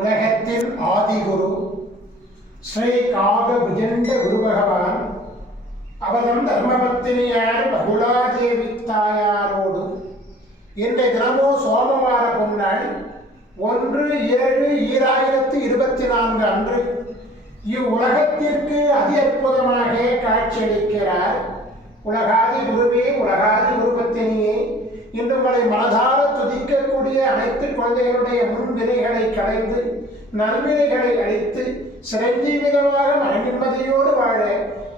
உலகத்தின் ஆதிகுரு ஸ்ரீ காக புஜண்ட குரு பகவான் அவதம் தர்மபத்தினியார் பகுலாதேவி தாயாரோடு இன்றைய தினமோ சோமவார பொன்னாள் 1/7/2024 அன்று இவ்வுலகத்திற்கு அதி அற்புதமாக காட்சியளிக்கிறார். உலகாதி குருவே, உலகாதி குருபத்தினியே, இன்று உங்களை மனதார துதிக்கக்கூடிய அனைத்து குழந்தைகளுடைய முன்வினைகளை களைந்து நல்வினைகளை அளித்து சிரஞ்சீவிதமாக மனநிம்மதியோடு வாழ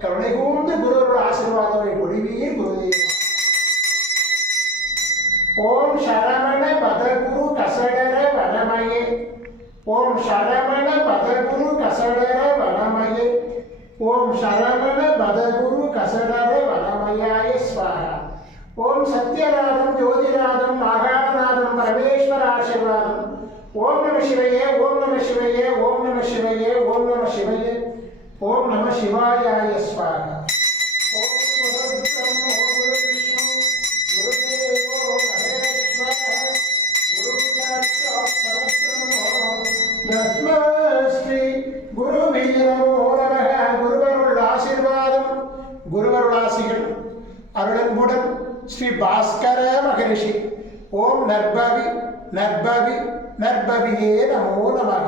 கருணை கூர்ந்து குருவருடைய ஆசீர்வாதத்தை பொழிவீர் குருதேவா. ஓம் சரவண பதகுரு கசடர வனமயே, ஓம் சரவண பதகுரு கசடர வனமயே, ஓம் சரவண பதகுரு கசடர வனமயாய ஸ்வாஹா. ஓம் சத்யநாதம் ஜோதிநாதம் நாகாநாதம் பரமேஸ்வர ஆசீர்வாதம். ஓம் நம சிவையே, ஓம் நம சிவையே, ஓம் நம சிவையே, ஓம் நம சிவையே, ஓம் நம சிவாயாய ஸ்வாஹா. ஓம் குருப்ரம் ஓம் குரு விஷ்ணு குருதேவோ மகேஸ்வர குரு சாட்சாத் பரபிரம்ம தஸ்மை ஸ்ரீ குருவே நமோ நமः. குருவருள் ஆசீர்வாதம், குருவருள் ஆசிகள் அருளன்புடன் ஸ்ரீ பாஸ்கர மகரிஷி. ஓம் நற்பவி நற்பவி நற்பவியே நமோ நமः.